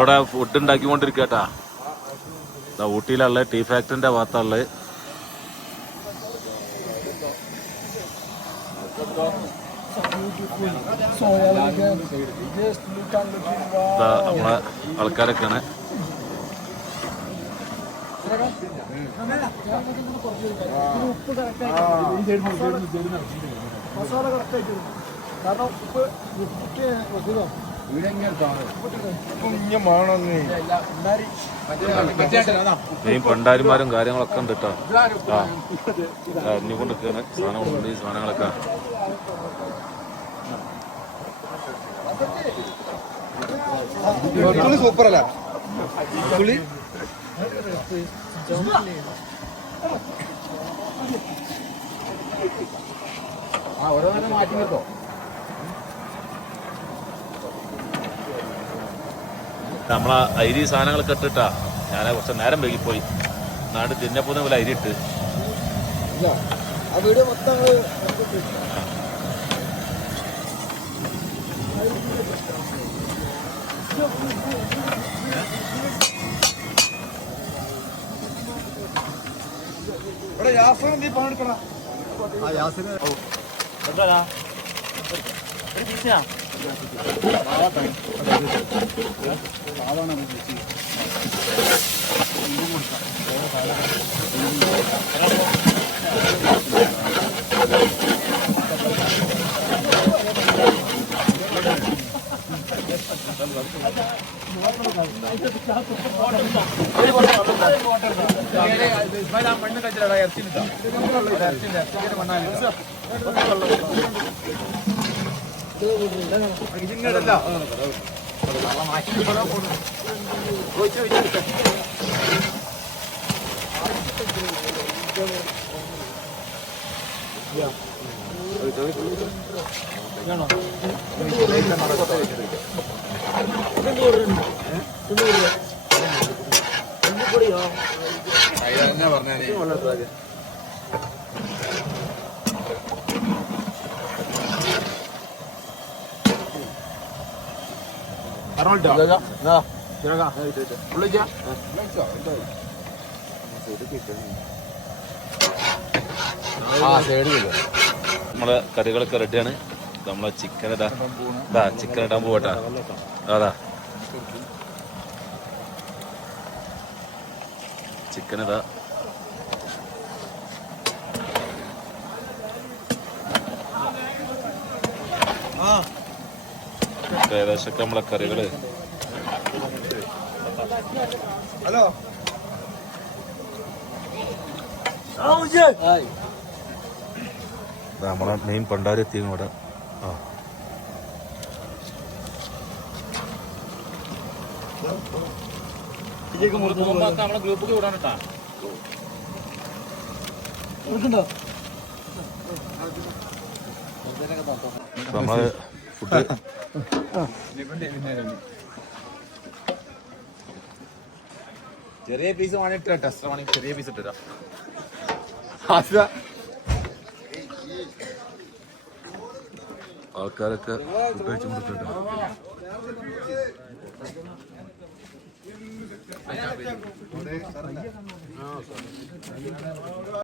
അവിടെ food ഉണ്ടാക്കിക്കൊണ്ടിരിക്കട്ടാ. ഊട്ടിയിലുള്ള tea ഫാക്ടറിന്റെ ഭാഗത്തുള്ളത്. നമ്മളെ ആൾക്കാരൊക്കെയാണ്. മെയിൻ പണ്ടാരിമാരും കാര്യങ്ങളൊക്കെ ഉണ്ട് കേട്ടോ. അറിഞ്ഞുകൊണ്ടിരിക്കുകയാണ് സാധനങ്ങളുണ്ട്. ഈ സാധനങ്ങളൊക്കെ സൂപ്പറല്ല. ഓരോന്നെ മാറ്റി നിർത്തോ. നമ്മളെ അരി സാധനങ്ങളൊക്കെ ഇട്ടിട്ടാ. ഞാൻ കുറച്ച് നേരം വൈകിപ്പോയി. നാട് തിന്നപ്പോന്ന് പോലെ അരി ഇട്ട് വീഡിയോ മൊത്തം ഇവിടെ യാസന നീ പങ്കെടുക്കണ. യാസിന് എന്താ മണ്ണ് കച്ചിലടാ ഇറച്ചിട്ടാ ഇതിങ്ങടല്ല പറഞ്ഞേ. നമ്മളെ കറികളൊക്കെ റെഡിയാണ്. നമ്മളെ ചിക്കൻ ചിക്കൻ ഇടാൻ പോകട്ടാ. അതാ ചിക്കൻ ഇതാ. ഏകദേശമൊക്കെ നമ്മളെ കറികള് ഹലോ നമ്മളെ മെയിൻ പണ്ടാരി എത്തി ഇവിടെ. നമ്മളെ ഗ്രൂപ്പിൽ വിടാനട്ടാ. നമ്മള് ഫുഡ് ചെറിയ പീസ് വേണിട്ട് ടെസ്റ്റർ വേണമെങ്കിൽ ചെറിയ പീസ് ഇട്ടാ. ആൾക്കാരൊക്കെ ഫുഡ് കഴിച്ചുകൊണ്ടിട്ടുണ്ട്.